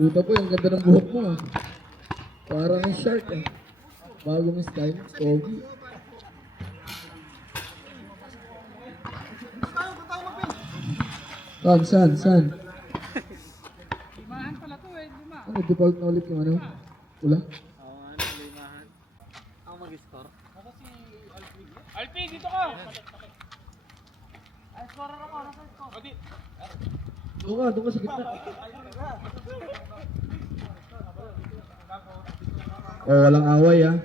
Uta po, ang ganda ng buhok mo. Parang ang shark eh. Bagong style, pogi. Saan? Limahan pala to eh, lima. Ano, default na ulit yung ano? Wala? Oo nga, ano, limahan. Ako mag-score. Ako si Alpi. Alpi, dito ka! Ay, scorer ako, nasa score. O, di. Doon ka sa gitna. Oh, walang away ah.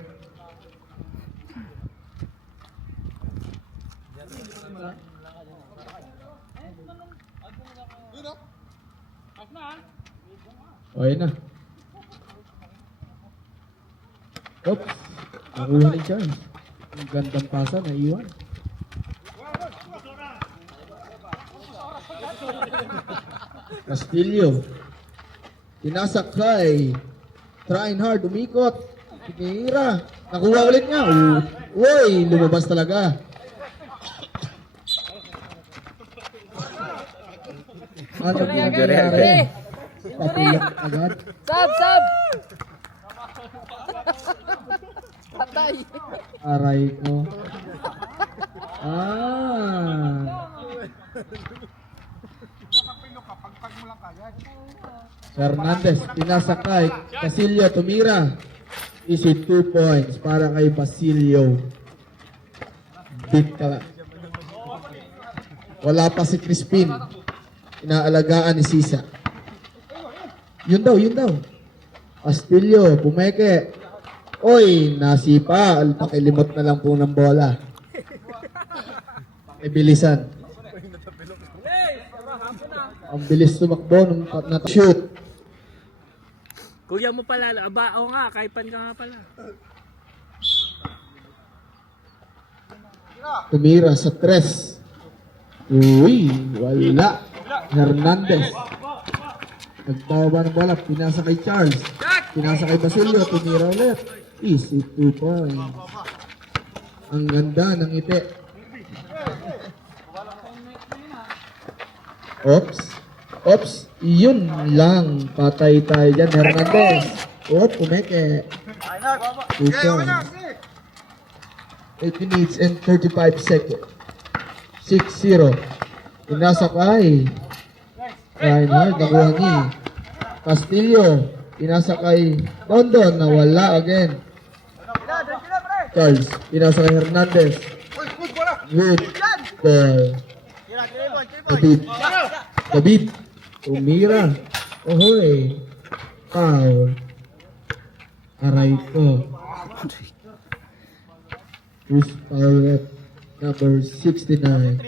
Off na ha? O, ayun na. Oops. Nakuha ni Charles. Ang gandang pasa na iwan. Castillo. Tinasak kay. Trying hard, umikot. Tinira. Nakuha ulit niya. Uy, lumabas talaga. Ano nangyari? Papilok agad. Sab! Patay. Aray ko. Ah. Hernandez, pinasakay. Basilio, tumira. Isi 2 points para kay Basilio. Big ka. Wala pa si Crispin. Inaalagaan ni Sisa. Yun daw. Castillo, pumeke. Oy, nasipa. Pakilimot na lang po ng bola. May bilisan. Ang bilis tumakbo nung shoot. Kuya mo pala, oo nga, kaipan ka nga pala. Tumira sa 3. Uy, wala. Hernandez. Nagtawa ng bola, pinasa kay Charles. Pinasa kay Basilio, tumira ulit. Easy 2 points. Ang ganda ng ngiti. Oops, yun lang. Patay tayo dyan, Hernandez. Pumeke. 2 points. 8 minutes and 35 seconds. 6-0. Pinasa kay Reinhardt, nakuha ni Castillo. Pinasa kay London, nawala again. Charles, pinasa kay Hernandez. Good ball. David, tumira. Ohoy. Foul. Aray ko. First foul at number 69.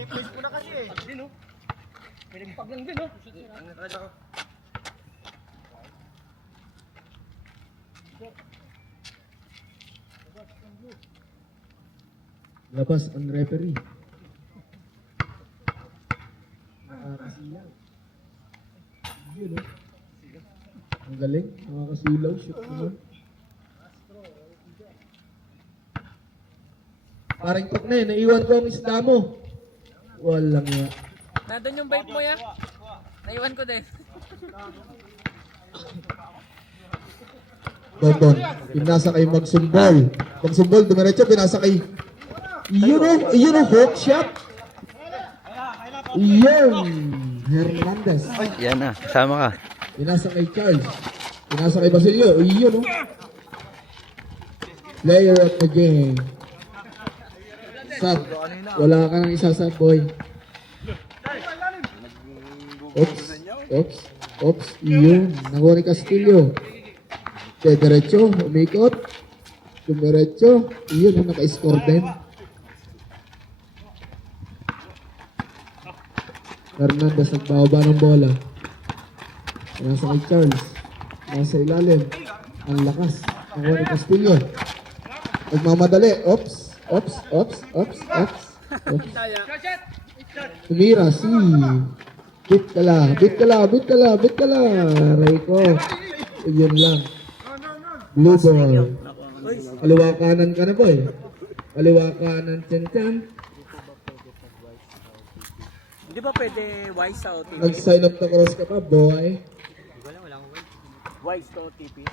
Labas ang referee. Nakakasilaw. Yun o. Ang galing. Nakakasilaw. Shoot naman. Parang tok na eh. Naiwan ko ang isda mo. Walang nga. Nandun yung vape mo ya. Naiwan ko din. Dondon. Pinasa kay Magsumbol. Magsumbol. Dumiretso. Pinasa kay yun o. Hook shot. Yun. Hernandez. Yan na, kasama ka. Pinasa kay Charles. Pinasa kay Basilio. Yun o. Player of the game. Sub. Wala ka nang isasab, boy. Oops. Yun. Nakuha ni Castillo. Diretso. Umikot. Dumiretso. Yun. Naka-score din. Hernandez nagbababa ng bola. Nasa kay Charles. Nasa ilalim. Ang lakas. Nakuha ni Castillo. Nagmamadali. Oops. Tumira si bit ka la. Aray ko. Yun lang. Blue ball. Kaliwa kanan ka na, boy. Kaliwa kanan, chan. Hindi ba pwede wise out? Nag-sign up na cross ka pa, boy. Wise to TP.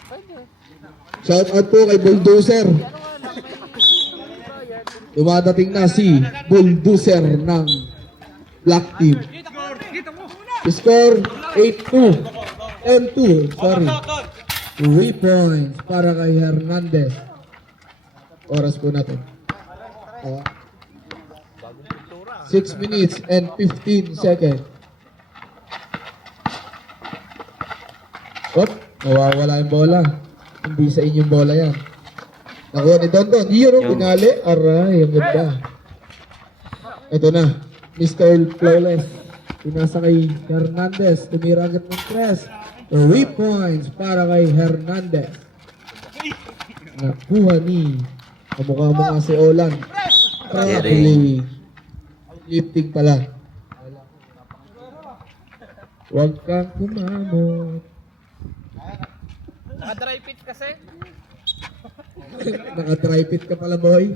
Shout out po kay Bulldozer. Dumadating na si Bulldozer ng Black Team. Score 8-2. 10-2, sorry. 3 points para kay Hernandez. Oras po natin. 6 minutes and 15 seconds. Op, nawawala yung bola. Hindi sa inyong bola yan. Nakuha ni Dondon. Yun ang pinali. Aray, ang ganda. Ito na. Mr. Flawless. Pinasa kay Hernandez. Tumira agad ng 3. 3 points para kay Hernandez. Nakuha ni kamukha mo nga si Olan. Traveling. Lifting pala. Huwag kang kumamot. Naka-dry fit kasi. Naka-tripit ka pala, boy.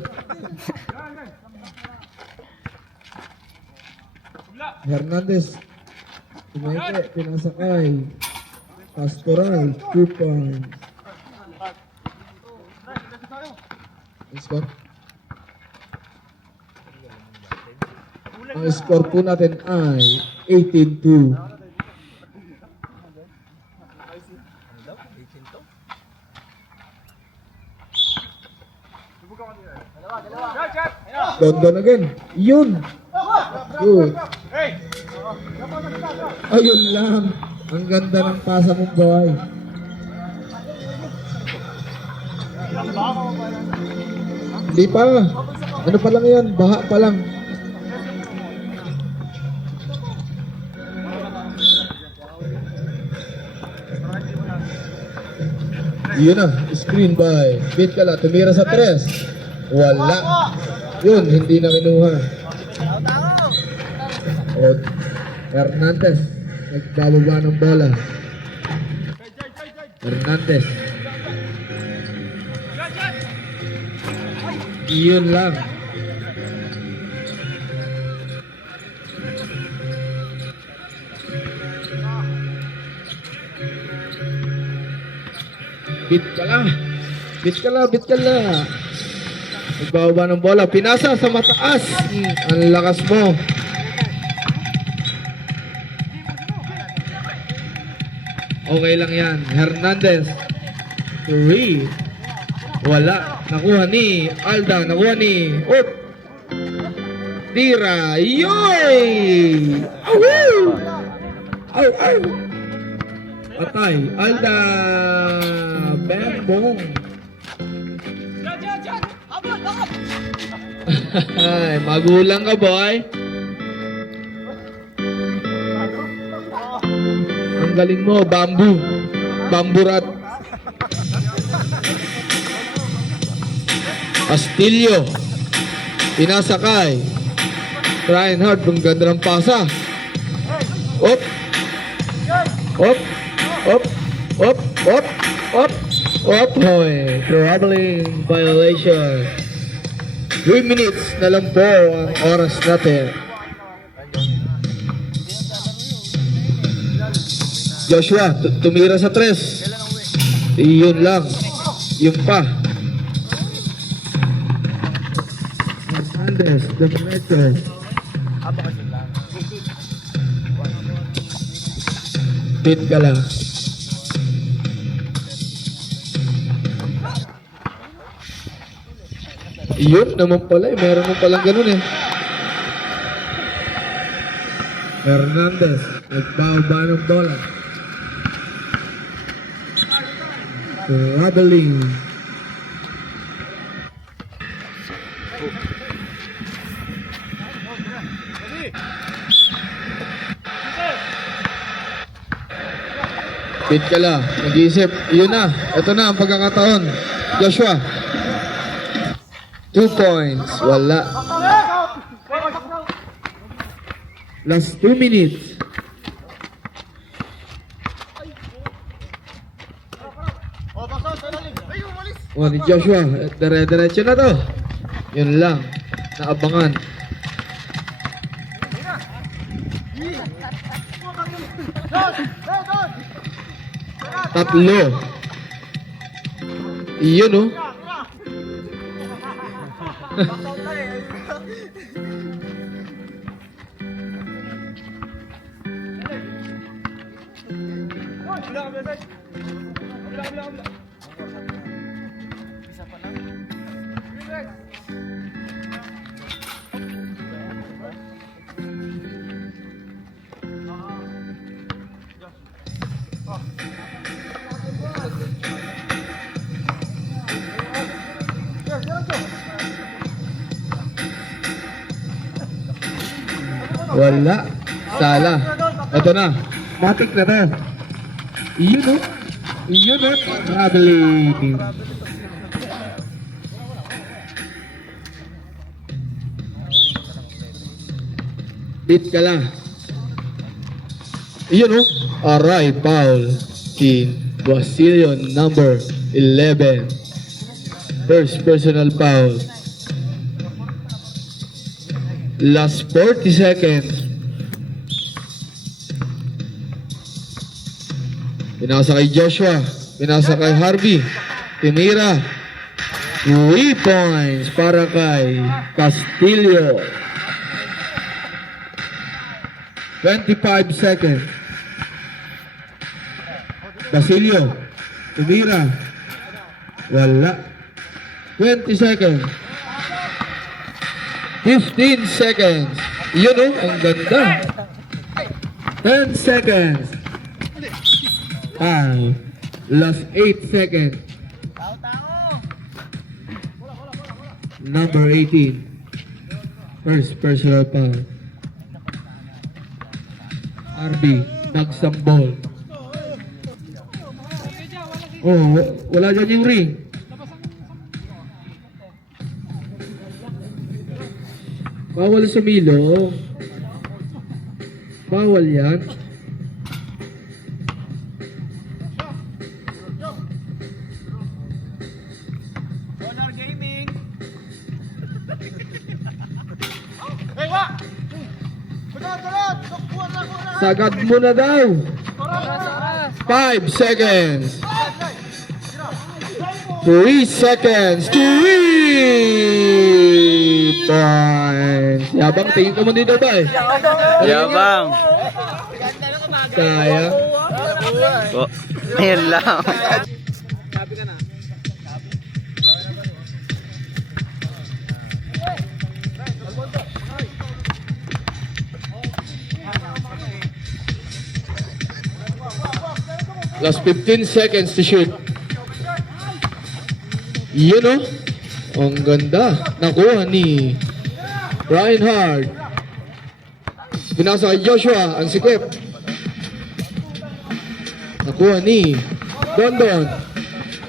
Hernandez. Tumayke, pinasakay. Pastoral, 2 points. Score? Ang score po natin ay 18-2. Dondon again. Yun. Good. Ayun lang. Ang ganda ng pasa mong boy. Hindi pa. Ano pa lang yan? Baha pa lang. Yun na. Screen by Bitkala. Tumira sa 3. Wala. Yun. Hindi na kinuha. O, Hernandez. Nagbalula ng bola. Hernandez. Yun lang. Bitkala. Bitkala, Bitkala. Nagbaba ng bola. Pinasa sa mataas. Ang lakas mo. Okay lang yan. Hernandez. 3. Wala. Nakuha ni Alda. Nakuha ni Op. Tira. Yoy! Awoo! Aw, aw! Patay. Alda. Bembong. Ay, magulang ka, boy. Ang galing mo, bamboo. Bamburat. Castillo. Pinasakay. Reinhardt, ang ganda ng pasa. Op. Op. Op. Op. Op. Op. Op. Hoy. Traveling violation. 3 minutes na lang po ang oras natin. Joshua, tumira sa 3. Iyon lang. Yung pa. Hernandez, Demetrio. Pit ka lang. Iyon naman pala eh. Meron mo palang ganun eh. Hernandez, nagbaba ng bola. Traveling. Pit ka lang. Nag-iisip. Yun na. Ito na ang pagkakataon. Joshua. 2 points. Wala. Last 2 minutes. O ni Joshua, dire-diretso na to. Yun lang. Naabangan. Tatlo. Iyon, oh. Wala. Sala. Ito na. Matik na to. Iyon, oh. Iyon, oh. Traveling. Hit ka lang. Iyon, oh. Alright, foul. Si Basilio, number 11. First personal foul. Last 40 seconds. Pinasa kay Joshua. Pinasa kay Harvey. Tinira. 3 points para kay Castillo. 25 seconds. Basilio. Tinira. Wala. 20 seconds. 15 seconds. Yun, oh, ang ganda. 10 seconds. Last 8 seconds. Number 18. First personal foul. RB, nagsambol. Oh, wala dyan yung ring. Bawal sumilo. Bawal yan. Honor Gaming. Hey, wa! Sagad mo na daw. 5 seconds. 3 seconds. 3 points. Yabang, tingin ka mo dito ba eh? Yabang. Kaya. Oh, ayun lang. Last 15 seconds to shoot. Yun, oh. Ang ganda. Nakuha ni Reinhard. Pinasa kay Joshua. Ang sikip. Nakuha ni Dondon.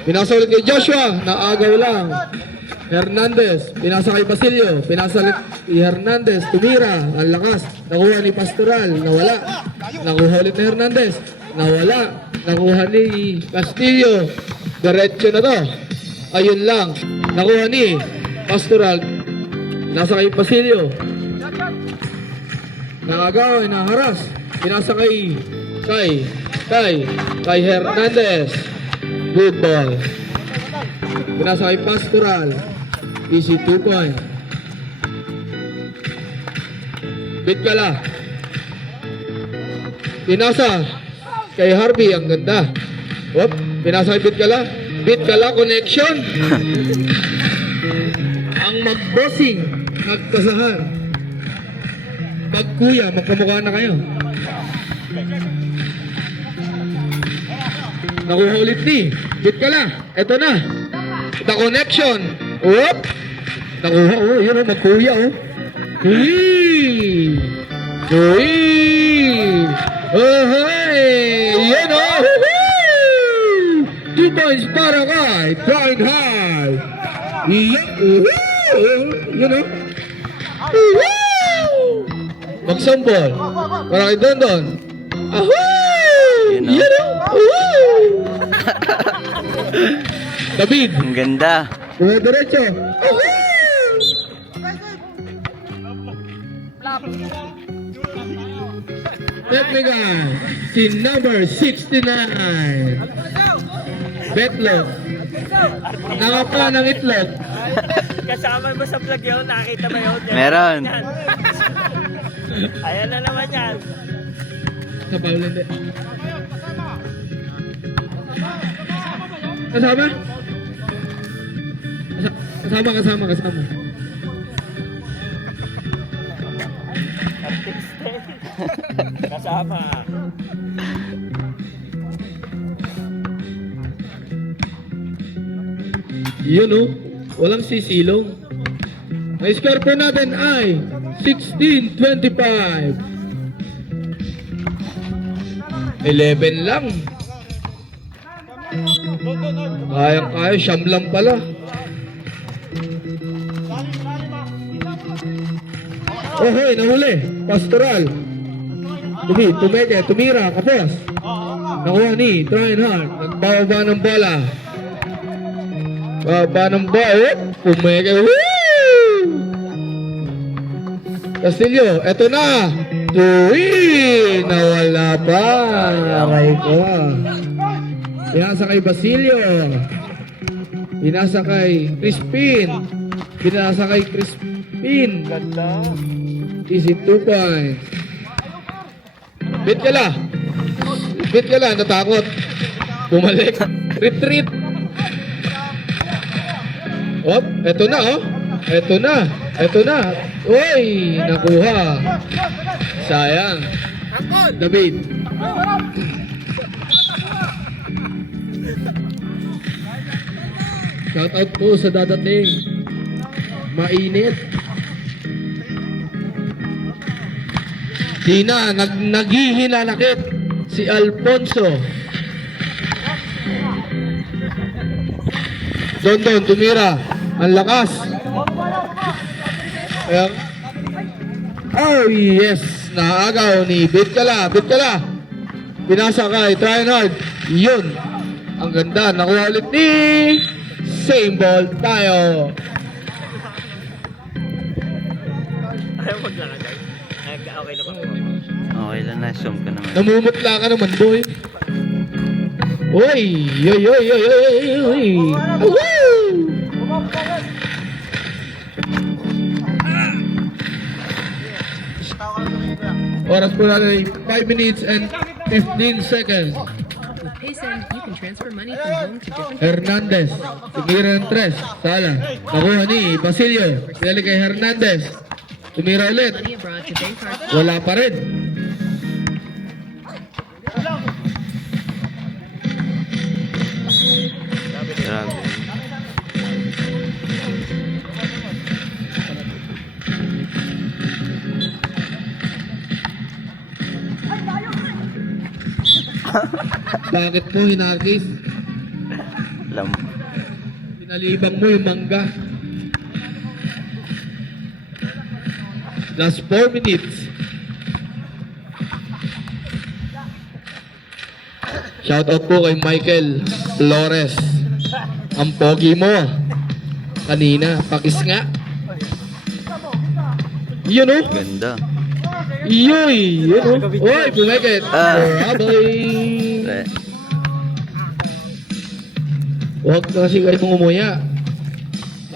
Pinasa ulit kay Joshua. Naagaw lang. Hernandez. Pinasa kay Basilio. Pinasa ulit kay Hernandez. Tumira. Ang lakas. Nakuha ni Pastoral. Nawala. Nakuha ulit ni Hernandez. Nawala. Nakuha ni Castillo. Diretso na to. Ayun lang. Nakuha ni Pastoral. Nasa kay Basilio. Nakagawa, naharas. Pinasa kay Hernandez. Good ball. Pinasa kay Pastoral. Easy 2 point. Bitkala. Pinasa kay Harvey. Ang ganda. Whoop. Pinasa kay Bitkala. Bitkala connection. Ang mag-bossing nagkasahan. Pagkuya, magkamukha na kayo. Nakuha ulit ni Bitkala. Ito na. The connection. Whoop. Nakuha, oh. Yun, oh. Magkuya, oh. Uy. Oh, hey. Yan, oh. 2 points para kay Brian High. Yan, oh. Magsambol. Para kay Dondon. Ahoo! Yan, oh. David. Ang ganda. Mga diretso. technical, si number 69. Betlog. Nakapa ng itlog. Kasama mo sa vlog yun, nakita mo yun. Meron. Yan. Ayan na naman yan. Sa Paulo, hindi. Kasama? Kasama. Kasama. Yun oh, walang sisilong. Ang score po natin ay 16-25. 11 lang. Kaya, siyam lang pala. Oh, hey, nahuli. Pastoral. Tumira, kapos. Nakuha ni Trying Hard. Nagbababa ng bola. Baba ng bola. Pumeke. Woo! Castillo, eto na. Uy! Nawala pa. Aray ko. Pinasa kay Basilio. Pinasa kay Crispin. Ganda. Easy 2 points. Bit ka lang. Natakot. Bumalik. Retreat. Oh, eto na oh. Eto na. Uy! Nakuha. Sayang. David. Shout out po sa dadating. Mainit. Sina, naghihinanakit si Alfonso. Don, tumira. Ang lakas. Ayan. Oh yes, naagaw ni Bitkala. Pinasa kay Trying Hard. Yun. Ang ganda. Nakuha ulit ni same ball tayo. Ayaw maglalagay. Okay na ba? Okay lang na, zoom ka naman. Namumutla ka naman, boy. Uy! Woo! Oras po natin 5 minutes and 15 seconds. With PaySend, you can transfer money from home to different Hernandez. Tumira ng 3. Sala. Nakuha ni Basilio. Pinali kay Hernandez. Tumira ulit. money abroad to bank cards. Wala pa rin. Grabe. Bakit mo hinagis? Lam. Pinalibang mo yung mangga. Last 4 minutes. Shout out po kay Michael Flores. Ang pogi mo. Kanina, pakis nga. Yun o. Ganda. Iyoy! Yun o. Uy, pumekit. Abay. Huwag kasi kayo umuya.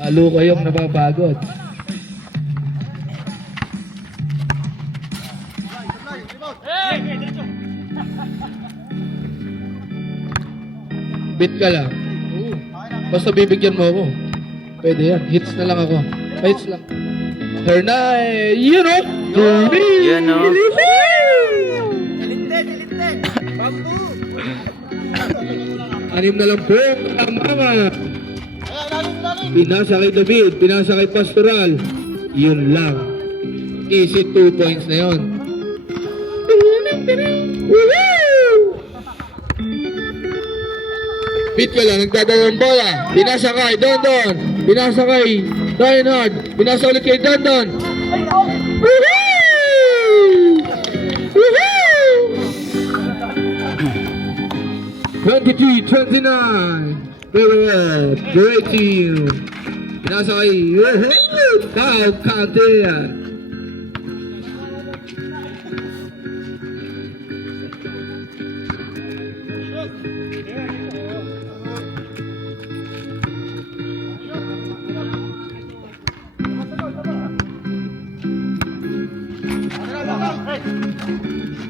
Lalo kayong napapagod. Bit ka lang. Basta bibigyan mo ako. Pwede yan. Hits na lang ako. Hits lang. Hernay! Yun o! Yan o. Anim na lang po. Tama. Pinasa kay David. Pinasa kay Pastoral. Yun lang. Easy 2 points na yun. Beat ka lang, nagdadalawang bola. Pinasa kay Dondon. Pinasa kay Reinhard. Pinasa ulit kay Dondon. Woohoo! Woohoo! 23-29. Very well. Great team. Pinasa kay Kyle Cantea.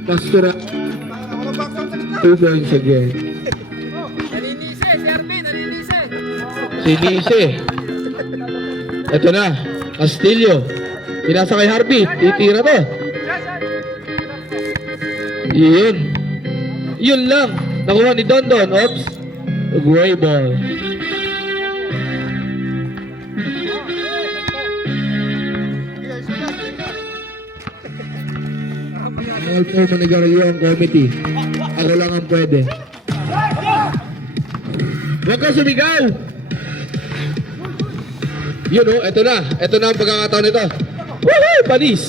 Pastura. 2 points again. Nalinisi, si Arvin, nalinisi. Sinisi. Ito na. Castillo. Pinasa kay Harvey. Titira to. Yun. Yun lang. Nakuha ni Dondon. Oops. Gray ball. All for Manigarillo ang committee. Ako lang ang pwede. Huwag ka sumigaw! Yun o, eto na. Eto na ang pagkakataon nito. Woohoo! Panis!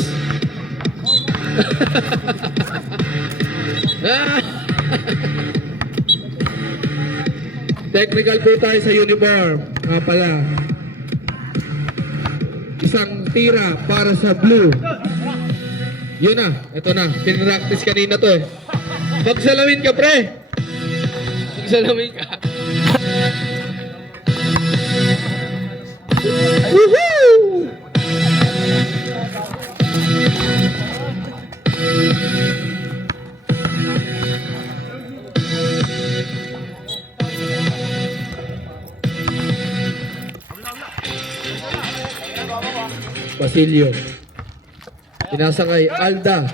Technical po tayo sa uniform. Nga pala. Isang tira para sa blue. Yun na. Eto na. Pinractice kanina to eh. Magsalamin ka, pre! Magsalamin ka. Woohoo! Basilio. Pinasa kay Alda.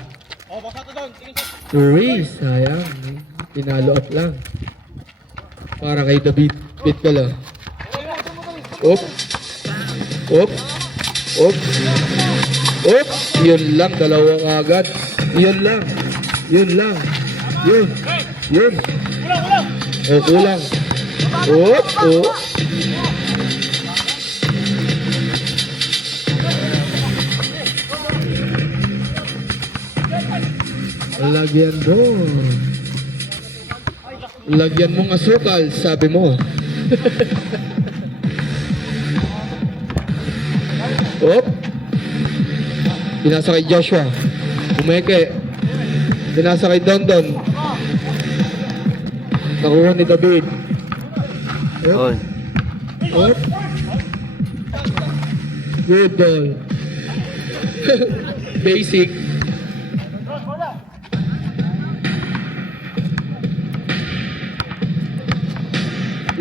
Uy, sayang. Pinalo up lang. Para kay David Pitbala. Op. Op. Op. Op. Yun lang, dalawa agad. Yun lang. Yun lang. Yun. Yun. O, kulang. Op. Op. Lagyan mo. Lagyan mong asukal, sabi mo. Op. Pinasa kay Joshua. Umeke. Pinasa kay Dondon. Nakuha ni David. Op. Oy. Op. Good ball. Basic.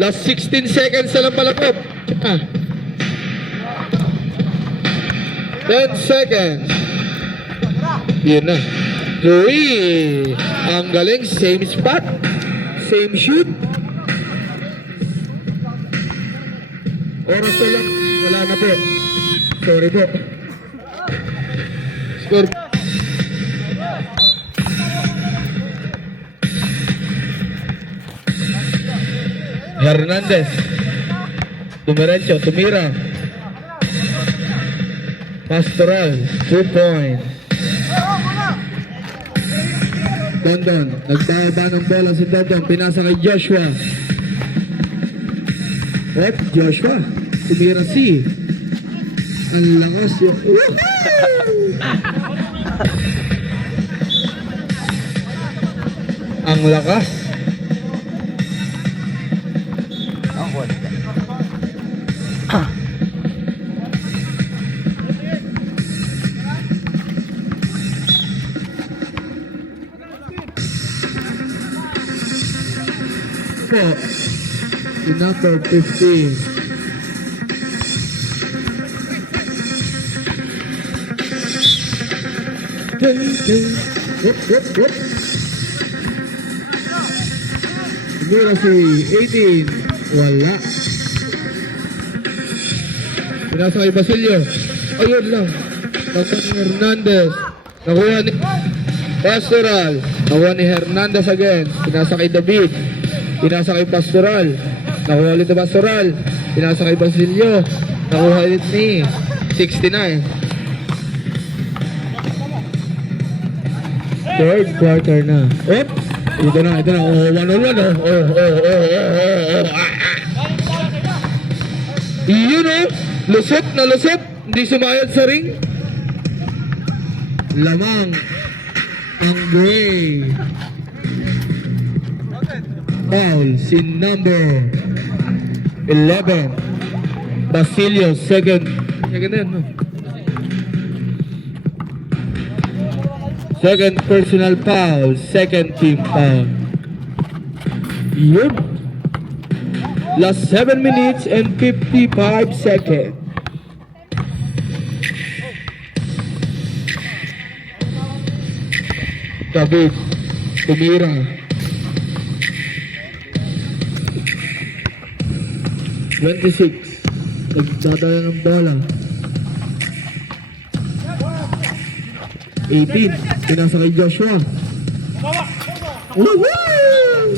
Last 16 seconds na lang palapot. 10 seconds. Yun na. Louis. Ang galing. Same spot. Same shoot. Oras na lang. Wala na po. Sorry po. Score. Hernandez. Dumiretso. Tumira. Pastoral. 2 points. Dondon. Nagbaba ng bola si Dondon. Pinasa kay Joshua. At Joshua. Tumira si. Ang lakas yun. Ang lakas. Po, si number 15. Whoop. Tumira si 18. Wala. Pinasa kay Basilio. Ayun lang. Nakuha ni Hernandez. Nakuha ni Pastoral. Nakuha ni Hernandez again. Pinasa kay David. Pinasa kay Pastoral. Nakuha ulit ni Pastoral. Pinasa kay Basilio. Nakuha ulit ni 69. Third quarter na. Op! Ito na. Oh, 1-on-1 oh. Yun oh. Lusot na lusot. Hindi sumayad sa ring. Lamang ang gray. Foul si number 11 Basilio. Second na yan, no? Second personal foul. Second team foul. Yun. Last 7 minutes and 55 seconds. David, tumira. 26. Nagdadala ng bola. 18. Pinasa kay Joshua. Woohoo!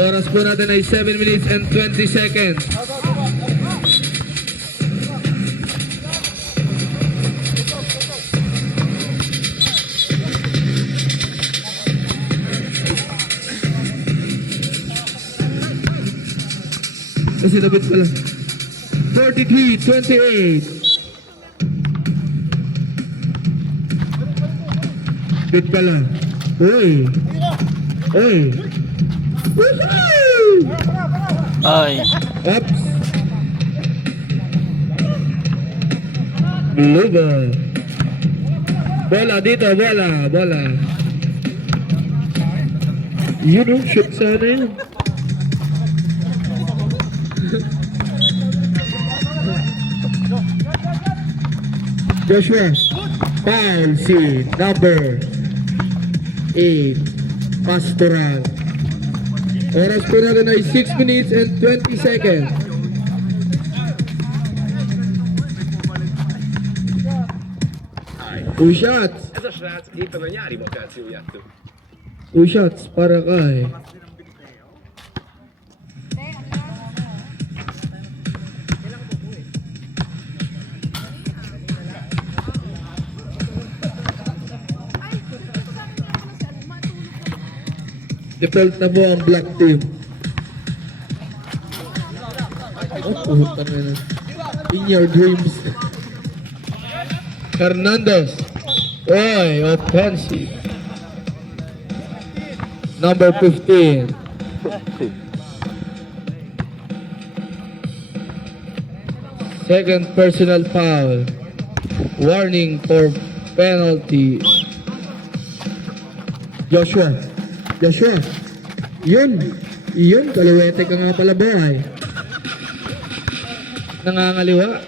Oras po natin ay 7 minutes and 20 seconds. Kasi nabit pala. 43-28. Bit pala. Uy. Uy. Woohoo! Ay. Oops. Blue ball. Bola dito, bola, bola. Yun o, shoot sana yun. Joshua, foul si number 8, Pastoral. Oras po natin ay 6 minutes and 20 seconds. Two shots. Ez a srác éppen a nyári vakációját tök. Two shots para kay default na po ang black team. Oh, puhutan na yun. In your dreams. Hernandez. Oy, offensive. Number 15. Second personal foul. Warning for penalty. Joshua. Joshua. Yun. Yun. Kaliwete ka nga pala, boy. Nangangaliwa.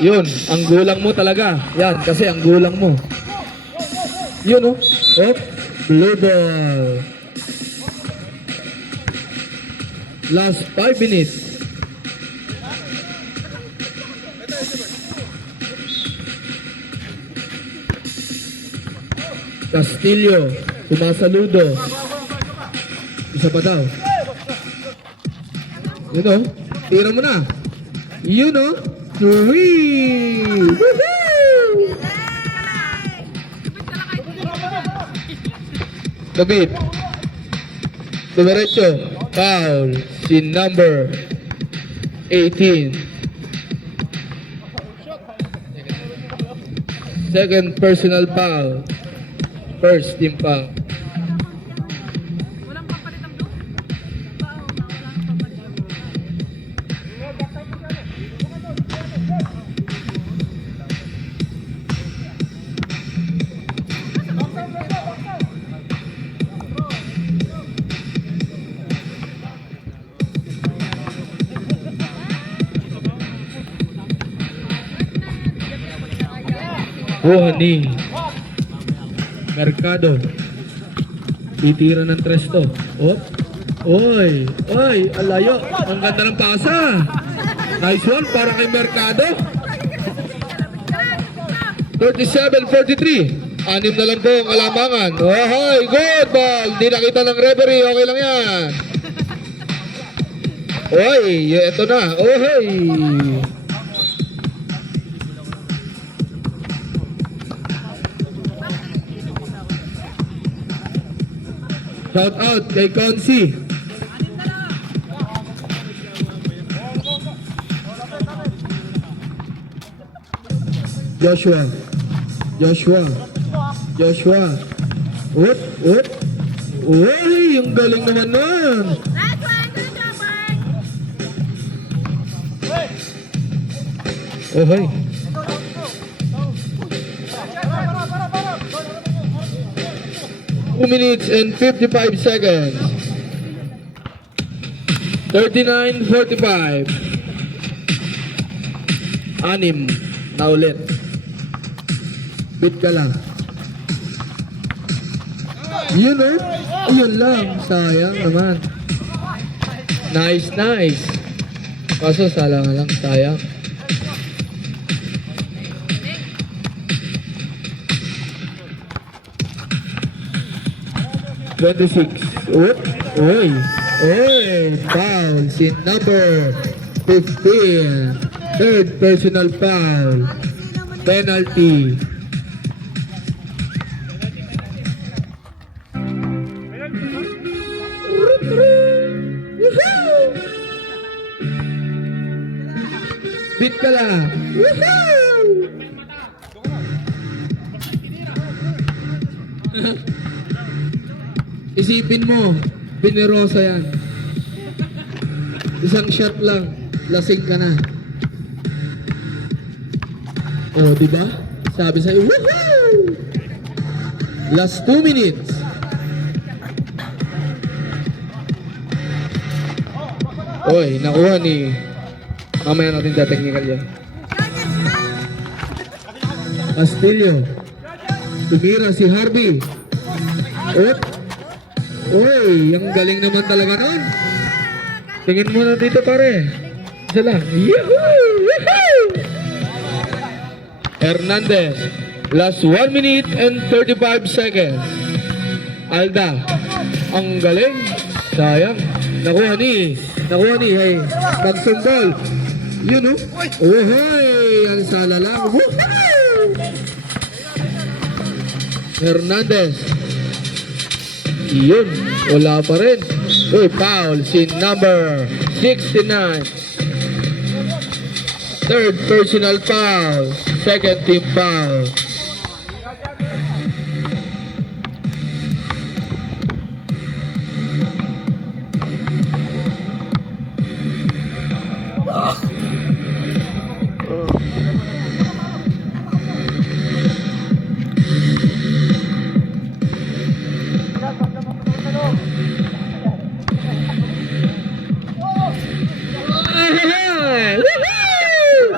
Yun. Ang gulang mo talaga. Yan. Kasi ang gulang mo. Yun, oh. Oh. Blue ball. Last 5 minutes. Castillo, Pumasaludo. Isa pa daw. Yun o, tira mo na. Yun o. Wee! Woohoo! David. Dumiretso. Foul. Si number 18. Second personal foul. First team foul. Walang pampalit ang blue? Buhani. Mercado. Titira ng tres to. Oh. Oy. Oy. Alayo. Ang ganda ng pasa. Nice one para kay Mercado. 37-43. 6 na lang po ang alamangan. Oh, hi. Good ball. Hindi nakita ng referee. Okay lang yan. Oy. Ito na. Oh, hey. Shout out kay Consi. Joshua. Joshua. Joshua. Up, up. Uy, yung galing naman nun. Last one, good job, Mark! Oh, hey. Two minutes and 55 seconds. 39-45. Anim na ulit. Bit ka lang. Yun oh. Yun lang. Sayang naman. Nice, nice. Kaso sala nga lang. Sayang. $26. Oy. Oy. Oy. Foul. Si number 15. Third personal foul. Penalty. Beat ka lang. Woohoo! Isipin mo, Binerosa yan. Isang shot lang, lasing ka na. Oh, di ba? Sabi sa'yo, woohoo! Last 2 minutes. Oy, nakuha ni... Mamaya natin technical yan. Castillo. Tumira si Harvey. Oy, ang galing naman talaga nun. Tingin mo na dito pare. Isa lang. Yahoo! Woohoo! Hernandez. Last 1 minute and 35 seconds. Alda. Ang galing. Sayang. Nakuha ni hey, magsumbol. Yun oh. Oh hey, ang sala lang. Woohoo! Hernandez. Yun, wala pa rin. Uy, foul si number 69. Third personal foul. Second team foul.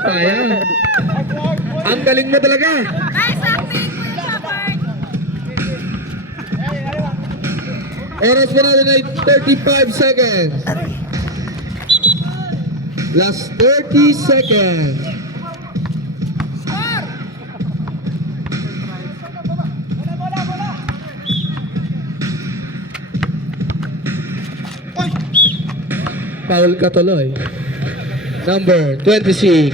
Sayang. Ang galing mo talaga. Oras mo natin ay 35 seconds. Last 30 seconds. Foul ka tuloy. Number 26.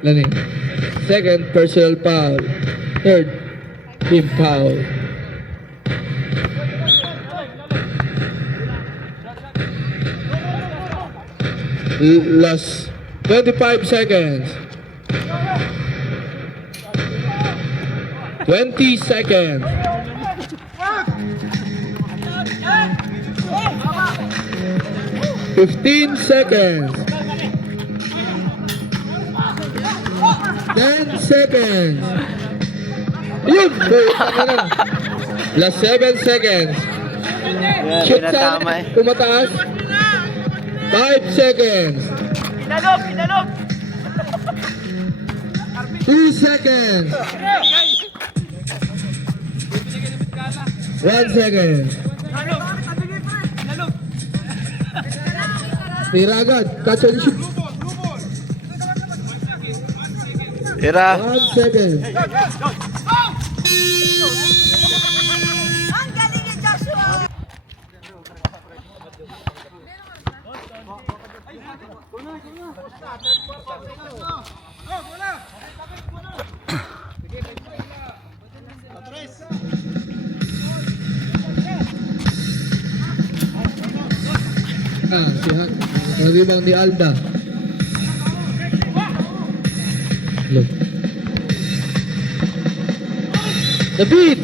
Lani. Second personal foul. Third team foul. Last 25 seconds. 20 seconds. 15 seconds. 10 seconds. Yun! Last 7 seconds. Shoot sa kumataas. 5 seconds. 2 seconds. 1 second. Tira agad. Catch and shoot. Tira. 1 second. Ang galing ni Joshua! Si Han. Nag-rebound ni Alda. Look. David!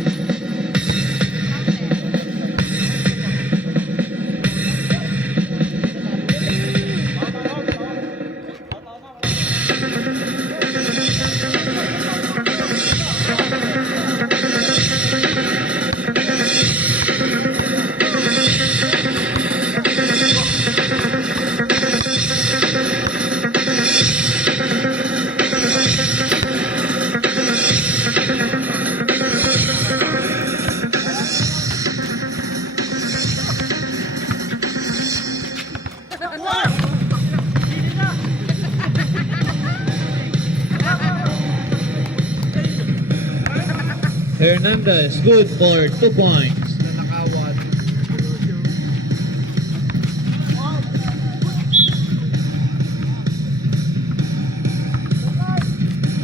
Hernandez, good for 2 points. Nanakawan.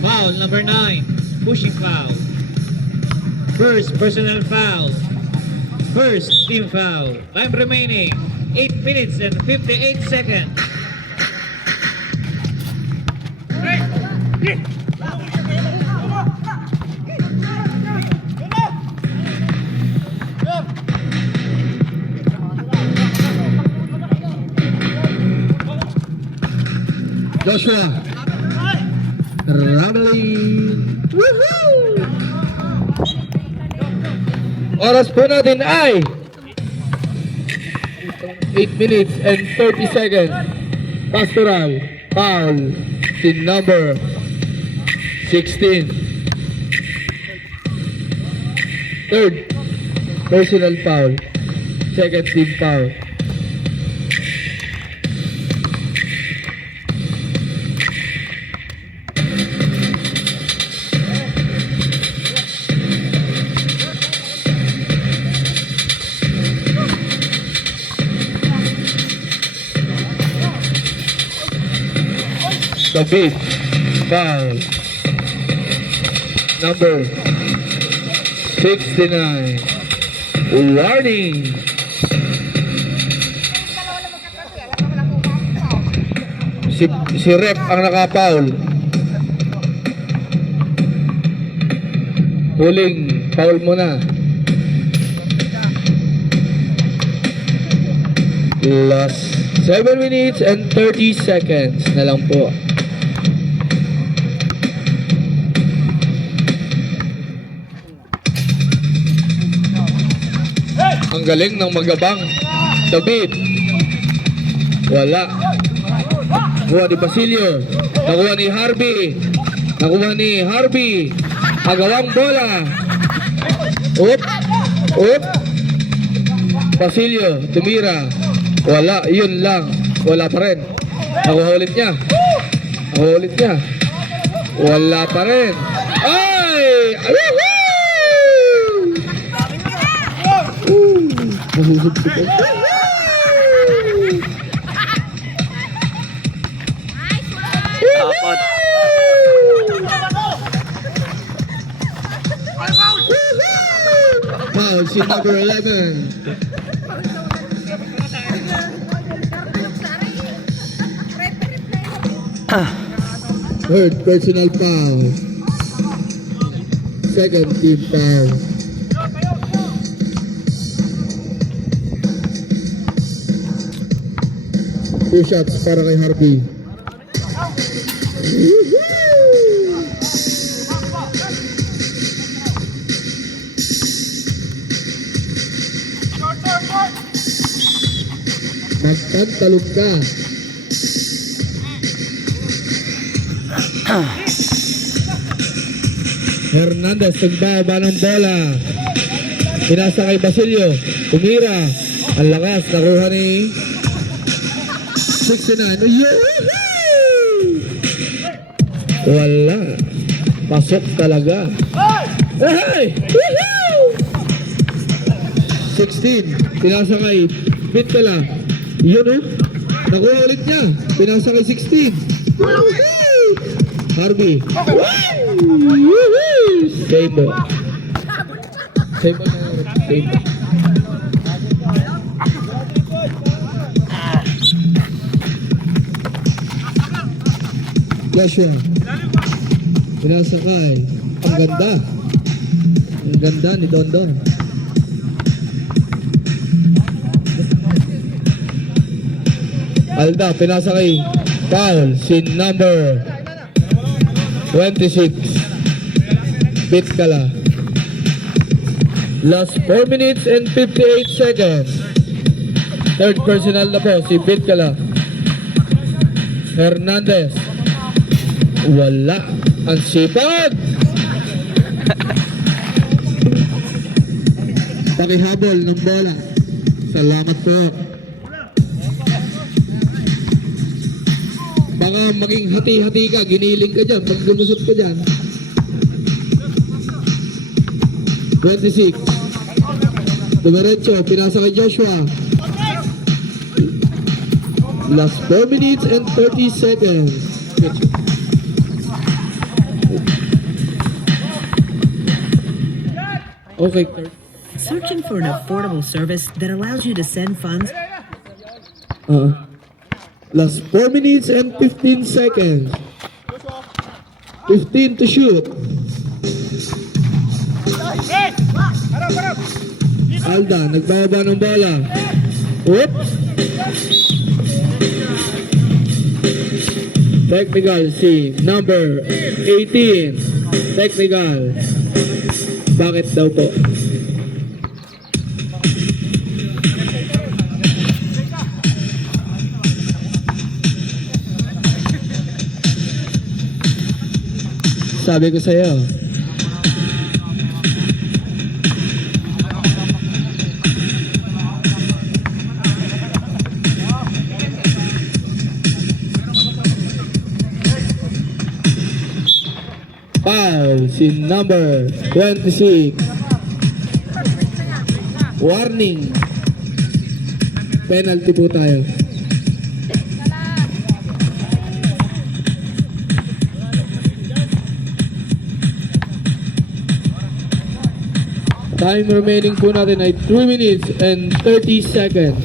Foul number 9, pushing foul. First personal foul. First team foul. Time remaining 8 minutes and 58 seconds. Joshua. Traveling. Woohoo! Oras po natin ay 8 minutes and 30 seconds. Pastoral foul team number 16. Third personal foul. Second team foul. The big foul number 69. Warning. Si Rep ang naka-foul. Huling foul mo na. Last 7 minutes and 30 seconds na lang po. Ang galing ng magabang David. Wala. Nakuha ni Basilio. Nakuha ni Harvey. Nakuha ni Harvey. Agawang bola. Up. Up. Basilio. Tumira. Wala. Yun lang. Wala pa rin. Nakuha ulit niya. Nakuha ulit niya. Wala pa rin. Ay! Woohoo! Dapat. Foul, si number 11. Third personal foul. Second team foul. Two shots para kay Harvey. Magtantalog ka. Hernandez nagbaba ng bola. Pinasa kay Basilio. Tumira. Ang lakas. Nakuha ni 69. Wala. Pasok talaga. Hey! 16. Pinasa kay Pitala. Yun o. Nakuha ulit niya. Pinasa kay 16. Harvey. Save mo. Save mo na. Save mo. Joshua. Pinasa kay. Ang ganda. Ang ganda ni Dondon. Alda, pinasa kay foul, si number 26. Bitkala. Last 4 minutes and 58 seconds. Third personal na po, si Bitkala. Hernandez. Wala. Ang sipag. Pakihabol ng bola. Salamat po. Baka maging hati-hati ka, giniling ka dyan, pag lumusot ka dyan. 26. Dumiretso, pinasa kay Joshua. Last 4 minutes and 30 seconds. Okay. Searching for an affordable service that allows you to send funds Last 4 minutes and 15 seconds. 15 to shoot. Alda, nagbababa ng bola. Whoop! Technical si number 18. Technical. Bakit daw po? Sabi ko sa'yo. Foul si number 26. Warning. Penalty po tayo. Time remaining po natin ay 3 minutes and 30 seconds.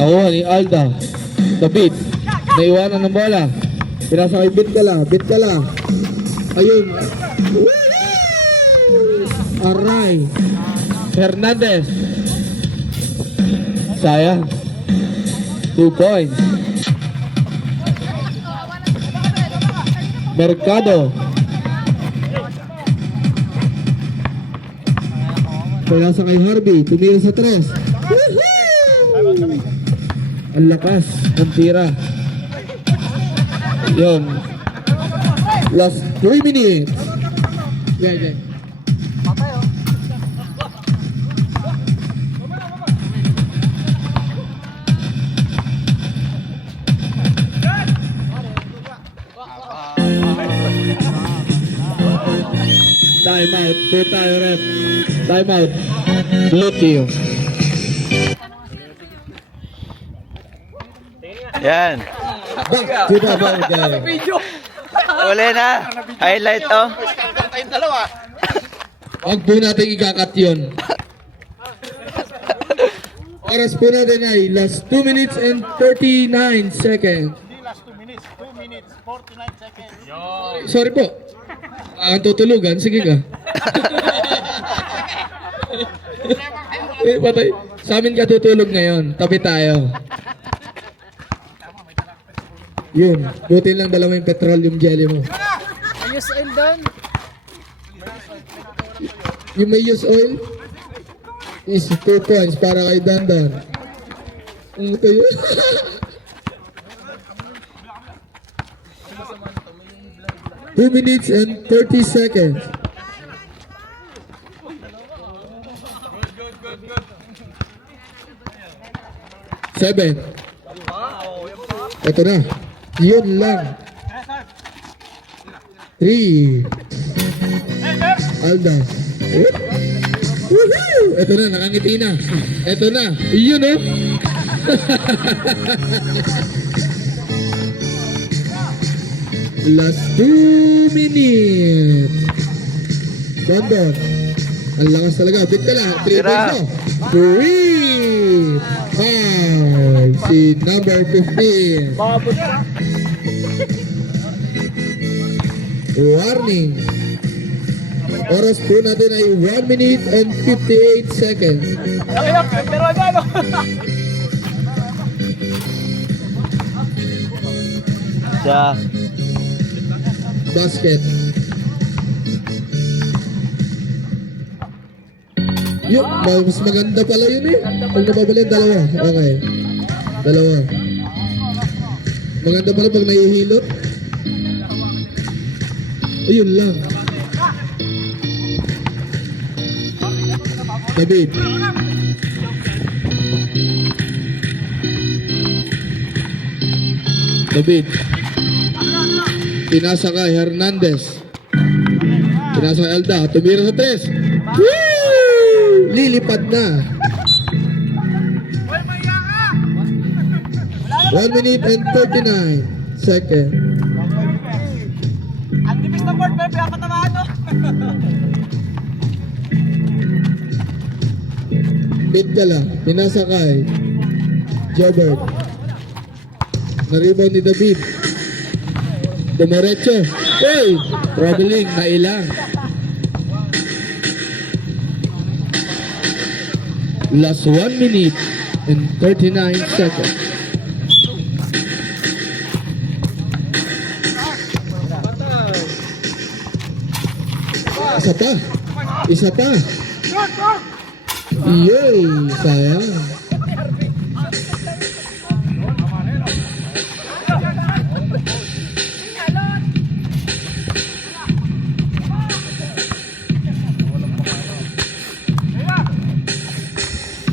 Nakuha ni Alda. David. Naiwanan ng bola. Pinasa kay bit ka lang. Bit ka lang. Ayun. Aray. Hernandez. Sayang. 2 points. Mercado. Pinasa kay Harvey. Tumira sa 3. Ang lakas ng tira. Yun. Last 3 minutes. Yeah. Time out. Po tayo, ref. Time out. Blue team. Yan. Back to the ball game. Uli na. Highlight oh. Huwag po natin ikakat yun. Oras po natin ay last 2 minutes and 39 seconds. Last 2 minutes. 2 minutes, 49 seconds. Sorry po. Ang tutulugan, sige ka. Patay. Sa amin ka tutulog ngayon. Tabi tayo. Yun. Buti lang dala mo yung petroleum jelly mo. Ayos oil doon. Yung may use oil is 2 points para kay Dandan. Ano tayo? Two minutes and 30 seconds. Seven. Ito na. Yun lang. 3. Alda. Woohoo! Ito na, nakangiti na. Ito na. Yun oh. Last 2 minutes. Bonbon. Ang lakas talaga. Bit ka lang. 3 points mo. 3. 5. Si number 15. Warning. Oras po natin ay 1 minute and 58 seconds. Pero ano? Sa Basket. Yun, mas maganda pala yun eh. Pag nababalin, dalawa. Okay. Dalawa. Maganda pala pag nahihilot. Ayun lang. David. David. Pinasa kay Hernandez. Pinasa kay Alda. Tumira sa 3. Woo! Lilipad na. 1 minute and 39 seconds. Ang tipis ng board, pero pinapatamaan no? Bid ka lang. Pinasa kay Jobert. Na-rebound ni David. Dumiretso. Hey! Traveling na ilang. Last 1 minute and 39 seconds. Isa pa. Isa pa. Yay! Sayang.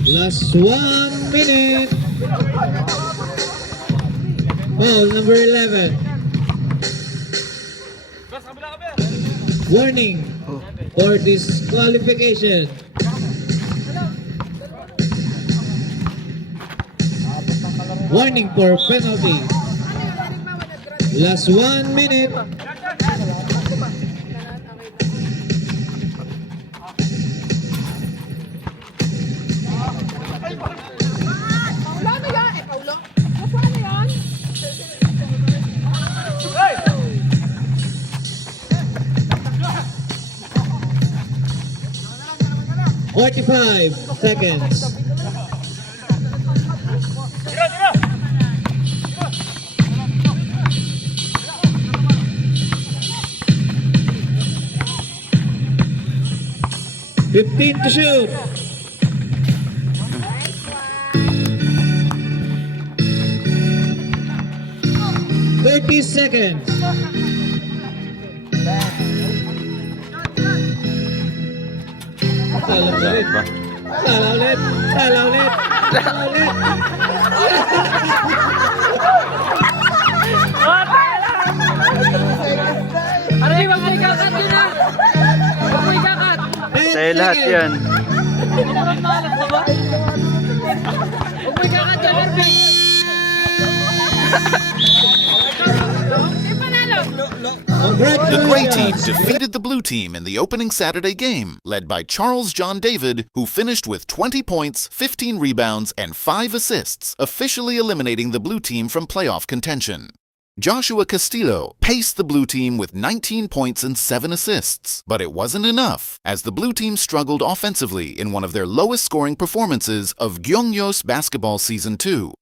Last 1 minute. Foul number 11. Warning for disqualification. Warning for penalty. Last 1 minute. Paulo na yan! Paulo? Nasaan na yan? 45 seconds. $15 to shoot. $30 seconds. Sala ulit. Sala ulit. Sala ulit. Sala ulit. Aray, wag mo ikakat yun ah! Wag mo ikakat! Sa'yo lahat yan. Wag mo ikakat yun, Irving! The gray team defeated the blue team in the opening Saturday game, led by Charles John David, who finished with 20 points, 15 rebounds, and 5 assists, officially eliminating the blue team from playoff contention. Joshua Castillo paced the blue team with 19 points and 7 assists, but it wasn't enough, as the blue team struggled offensively in one of their lowest scoring performances of Gyeongnyos basketball season 2.